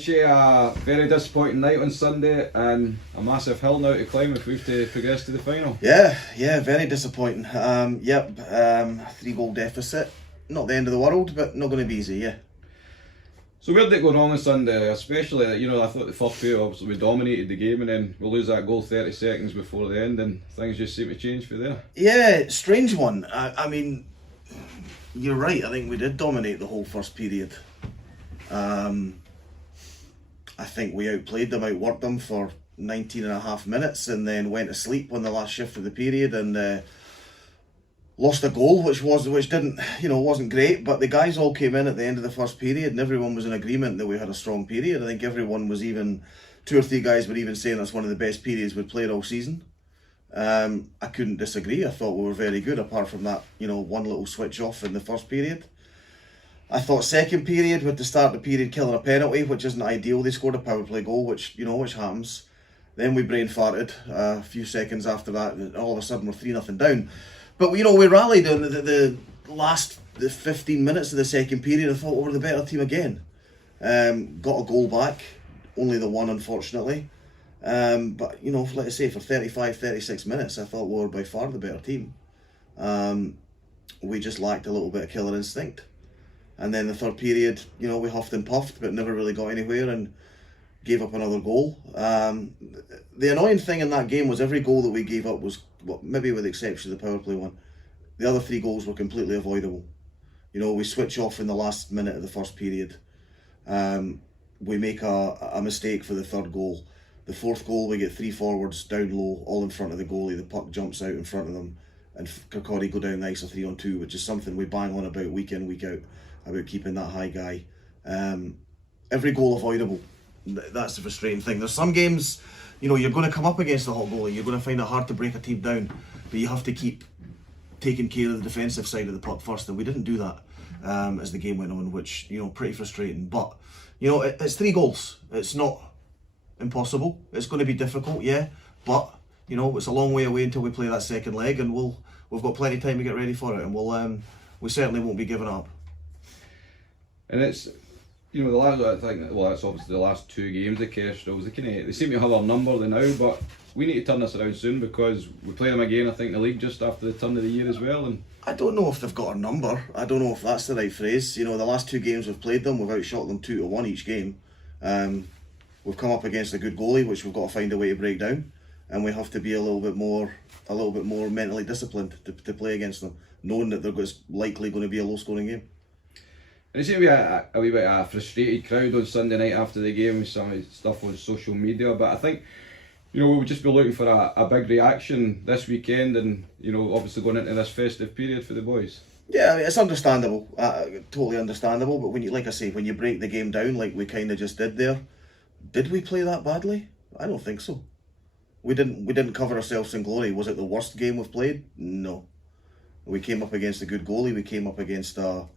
Lynchy, a very disappointing night on Sunday and a massive hill now to climb if we've to progress to the final. Yeah, very disappointing. 3-goal deficit. Not the end of the world, but not going to be easy, yeah. So where did it go wrong on Sunday? Especially, I thought the first period obviously we dominated the game and then we lose that goal 30 seconds before the end and things just seem to change for there. Yeah, strange one. I mean, you're right. I think we did dominate the whole first period. I think we outplayed them, outworked them for 19 and a half minutes and then went to sleep on the last shift of the period and lost a goal, which wasn't great, but the guys all came in at the end of the first period and everyone was in agreement that we had a strong period. I think everyone was even, 2 or 3 guys were even saying that's one of the best periods we'd played all season. I couldn't disagree. I thought we were very good apart from that, one little switch off in the first period. I thought second period, with the start of the period killing a penalty, which isn't ideal. They scored a power play goal, which happens. Then we brain farted a few seconds after that and all of a sudden we're 3-0 down. But we rallied in the last 15 minutes of the second period. I thought we were the better team again. Got a goal back, only the one unfortunately. But like I say, for 35, 36 minutes, I thought we were by far the better team. We just lacked a little bit of killer instinct. And then the third period, we huffed and puffed, but never really got anywhere and gave up another goal. The annoying thing in that game was every goal that we gave up was, maybe with the exception of the power play one, the other 3 goals were completely avoidable. We switch off in the last minute of the first period. We make a mistake for the third goal. The fourth goal, we get 3 forwards down low, all in front of the goalie. The puck jumps out in front of them, and Kirkcaldy go down the ice a 3-on-2, which is something we bang on about week in, week out, about keeping that high guy. Every goal avoidable. That's the frustrating thing. There's some games, you're going to come up against a hot goalie. You're going to find it hard to break a team down, but you have to keep taking care of the defensive side of the puck first, and we didn't do that as the game went on, which pretty frustrating. But it's 3 goals. It's not impossible. It's going to be difficult, yeah, but it's a long way away until we play that second leg, and we've got plenty of time to get ready for it, and we certainly won't be giving up. And it's the last, I think, that's obviously the last 2 games of Kestrels. They seem to have our number now, but we need to turn this around soon because we play them again, I think, in the league just after the turn of the year as well. And I don't know if they've got a number. I don't know if that's the right phrase. The last 2 games we've played them, we've outshot them 2-1 each game. We've come up against a good goalie, which we've got to find a way to break down, and we have to be a little bit more mentally disciplined to play against them, knowing that there's likely going to be a low-scoring game. It seemed to be a wee bit of a frustrated crowd on Sunday night after the game with some of the stuff on social media, but I think we would just be looking for a big reaction this weekend and obviously going into this festive period for the boys. Yeah, I mean, it's understandable, totally understandable, but when you break the game down like we kind of just did there, did we play that badly? I don't think so. We didn't cover ourselves in glory. Was it the worst game we've played? No. We came up against a good goalie, we came up against a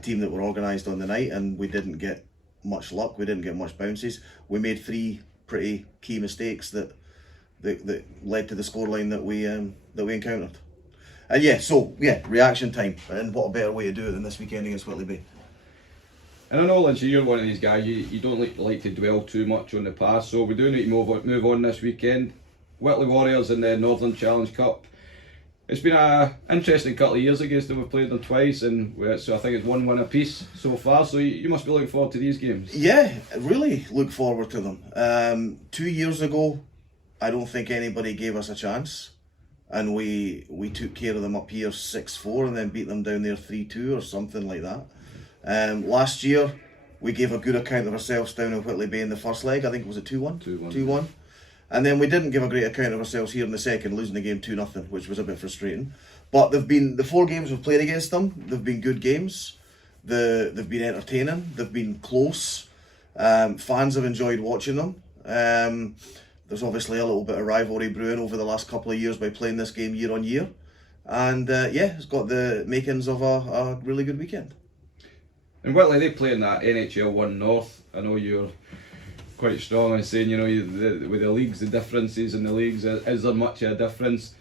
team that were organised on the night, and we didn't get much luck, we didn't get much bounces. We made 3 pretty key mistakes that led to the scoreline that we encountered. And reaction time, and what a better way to do it than this weekend against Whitley Bay. And I know, Lynchy, you're one of these guys, you don't like to dwell too much on the past, so we do need to move on this weekend. Whitley Warriors in the Northern Challenge Cup. It's been an interesting couple of years against them. We've played them twice, and so I think it's 1 win apiece so far. So you must be looking forward to these games. Yeah, really look forward to them. 2 years ago, I don't think anybody gave us a chance, and we took care of them up here 6-4, and then beat them down there 3-2 or something like that. Last year, we gave a good account of ourselves down in Whitley Bay in the first leg. I think was it 2-1. 2-1. And then we didn't give a great account of ourselves here in the second, losing the game 2-0, which was a bit frustrating. But they've been the 4 games we've played against them. They've been good games. They've been entertaining. They've been close. Fans have enjoyed watching them. There's obviously a little bit of rivalry brewing over the last couple of years by playing this game year on year, and it's got the makings of a really good weekend. And Whitley, they play in that NHL 1 North. I know you're quite strong on saying, with the leagues, the differences in the leagues, is there much of a difference?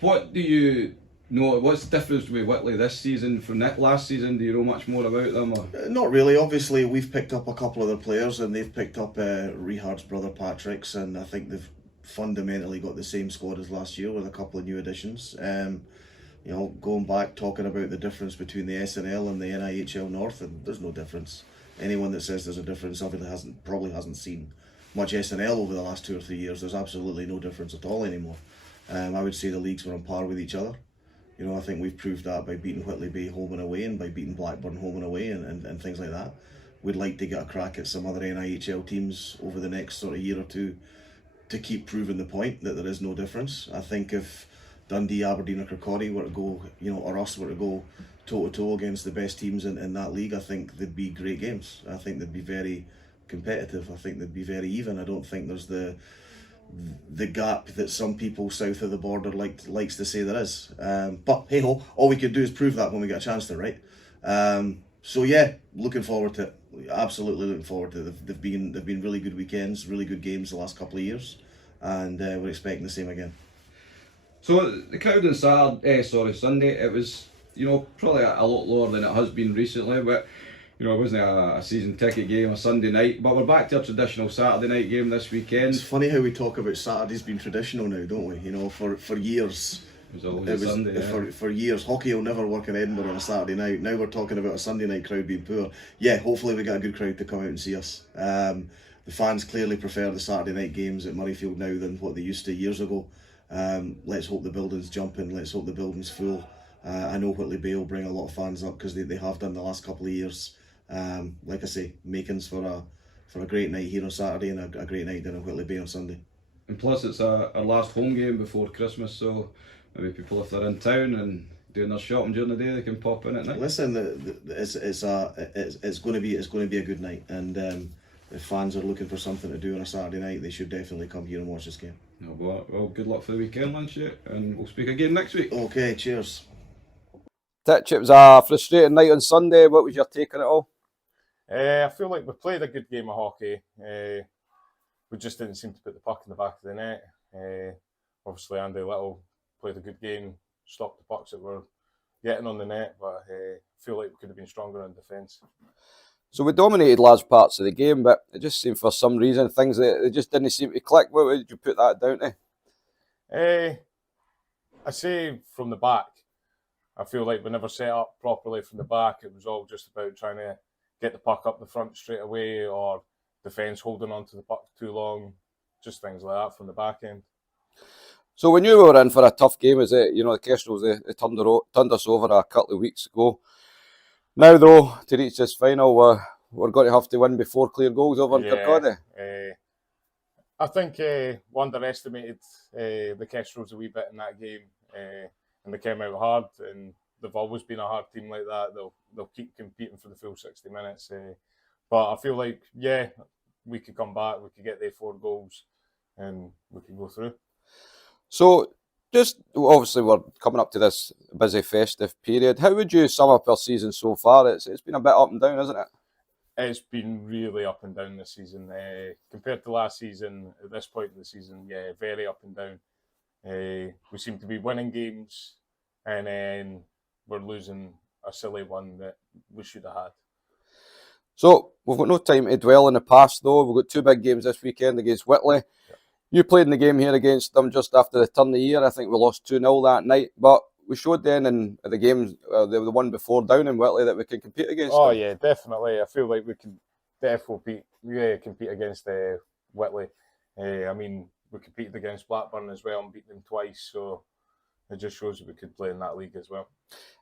What do you No, what's the difference with Whitley this season from that last season? Do you know much more about them? Or? Not really. Obviously, we've picked up a couple of their players, and they've picked up Rehard's brother Patrick's, and I think they've fundamentally got the same squad as last year with a couple of new additions. You know, going back talking about the difference between the SNL and the NIHL North, and there's no difference. Anyone that says there's a difference probably hasn't seen much SNL over the last 2 or 3 years. There's absolutely no difference at all anymore. I would say the leagues were on par with each other. You know, I think we've proved that by beating Whitley Bay home and away, and by beating Blackburn home and away, and things like that. We'd like to get a crack at some other NIHL teams over the next sort of year or two to keep proving the point that there is no difference. I think if Dundee, Aberdeen or Kirkcaldy were to go, you know, or us were to go toe-to-toe against the best teams in that league, I think they'd be great games. I think they'd be very competitive. I think they'd be very even. I don't think there's the gap that some people south of the border likes to say there is. But hey ho, all we could do is prove that when we get a chance to, right? So yeah, looking forward to it. Absolutely looking forward to it. They've been really good weekends, really good games the last couple of years, and we're expecting the same again. So the crowd on Sunday, it was, you know, probably a lot lower than it has been recently, but you know, it wasn't a season ticket game, a Sunday night, but we're back to a traditional Saturday night game this weekend. It's funny how we talk about Saturdays being traditional now, don't we? You know, for years. It was always Sunday. Yeah. For years, hockey will never work in Edinburgh on a Saturday night. Now we're talking about a Sunday night crowd being poor. Yeah, hopefully we get a good crowd to come out and see us. The fans clearly prefer the Saturday night games at Murrayfield now than what they used to years ago. Let's hope the building's jumping. Let's hope the building's full. I know Whitley Bay will bring a lot of fans up because they have done the last couple of years. Like I say, makings for a great night here on Saturday and a great night down at Whitley Bay on Sunday. And plus it's our last home game before Christmas, so maybe people, if they're in town and doing their shopping during the day, they can pop in at night. Listen, it's going to be a good night, and if fans are looking for something to do on a Saturday night, they should definitely come here and watch this game. No, well, good luck for the weekend, Lynch, and we'll speak again next week. Okay, cheers. Titch, it was a frustrating night on Sunday. What was your take on it all? I feel like we played a good game of hockey. We just didn't seem to put the puck in the back of the net. Obviously, Andy Little played a good game, stopped the pucks that were getting on the net, but I feel like we could have been stronger in defence. So we dominated large parts of the game, but it just seemed for some reason things that they just didn't seem to click. What would you put that down to? I say from the back. I feel like we never set up properly from the back. It was all just about trying to get the puck up the front straight away, or defence holding on to the puck too long, just things like that from the back end. So we knew we were in for a tough game, is it? You know, the Kestrels, they turned us over a couple of weeks ago. Now, though, to reach this final, we're going to have to win before clear goals over in Kirkcaldy. I think we underestimated the Kestrels a wee bit in that game, and they came out hard, and they've always been a hard team like that. They'll keep competing for the full 60 minutes. But I feel like, yeah, we could come back, we could get their 4 goals, and we could go through. So, just obviously we're coming up to this busy festive period. How would you sum up our season so far? It's been a bit up and down, isn't it? It's been really up and down this season. Compared to last season, at this point in the season, yeah, very up and down. We seem to be winning games, and then we're losing a silly one that we should have had. So, we've got no time to dwell in the past, though. We've got 2 big games this weekend against Whitley. Yep. You played in the game here against them just after the turn of the year. I think we lost 2-0 that night, but we showed then in the games, the one before down in Whitley, that we could compete against them. Yeah, definitely. I feel like we can definitely compete against Whitley. I mean, we competed against Blackburn as well and beat them twice, so it just shows that we could play in that league as well.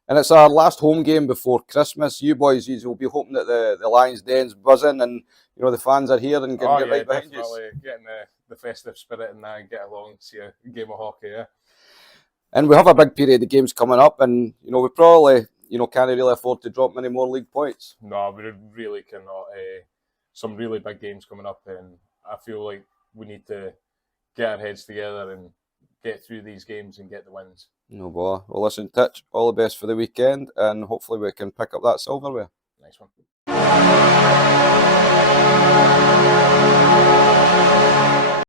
And it's our last home game before Christmas. You boys, you will be hoping that the Lions Den's buzzing and you know the fans are here and can get right behind you. Getting the festive spirit and get along, see a game of hockey, yeah. And we have a big period of games coming up, and you know we probably can't really afford to drop many more league points. No, we really cannot. Some really big games coming up, and I feel like we need to get our heads together and get through these games and get the wins. No bother. Well, listen, Titch, all the best for the weekend, and hopefully we can pick up that silverware. Nice one.